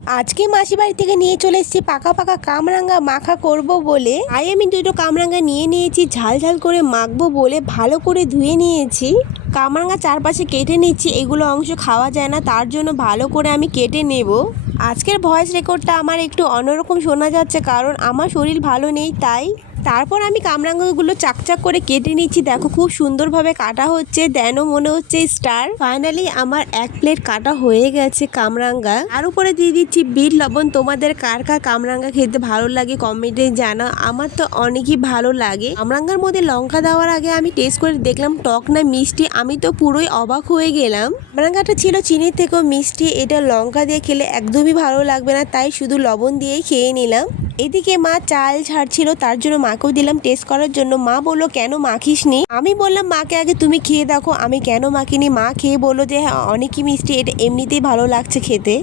আজকে মাসি বাড়ি থেকে নিয়ে চলে এসেছি পাকা পাকা কামরাঙ্গা মাখা করব বলে। আমি দুটো কামরাঙ্গা নিয়ে নিয়েছি, ঝাল ঝাল করে মাখবো বলে ভালো করে ধুয়ে নিয়েছি। কামরাঙ্গা চারপাশে কেটে নিচ্ছি, এগুলো অংশ খাওয়া যায় না, তার জন্য ভালো করে আমি কেটে নেব। আজকের ভয়েস রেকর্ডটা আমার একটু অন্যরকম শোনা যাচ্ছে, কারণ আমার শরীর ভালো নেই তাই। তারপর আমি কামরাঙ্গাগুলো চাকচাক করে কেটে নিচ্ছি। দেখো খুব সুন্দরভাবে কাটা হচ্ছে, যেন মনে হচ্ছে স্টার। ফাইনালি আমার এক প্লেট কাটা হয়ে গেছে কামরাঙ্গা। আর উপরে দিয়ে দিচ্ছি বিট লবণ। তোমাদের কার কার কামরাঙ্গা খেতে ভালো লাগে কমেন্টে জানাও। আমার তো অনেকই ভালো লাগে। কামরাঙ্গার মধ্যে লঙ্কা দেওয়ার আগে আমি টেস্ট করে দেখলাম টক না মিষ্টি, আমি তো পুরোই অবাক হয়ে গেলাম। কামরাঙ্গাটা ছিল চিনির থেকেও মিষ্টি, এটা লঙ্কা দিয়ে খেলে একদমই ভালো লাগবে না, তাই শুধু লবণ দিয়েই খেয়ে নিলাম। এদিকে মা চাল ছাড়ছিল, তার জন্য মাকেও দিলাম টেস্ট করার জন্য। মা বললো কেন মাখিসনি? আমি বললাম মাকে আগে তুমি খেয়ে দেখো আমি কেন মাখিনি। মা খেয়ে বললো যে হ্যাঁ অনেকই মিষ্টি, এটা এমনিতেই ভালো লাগছে খেতে।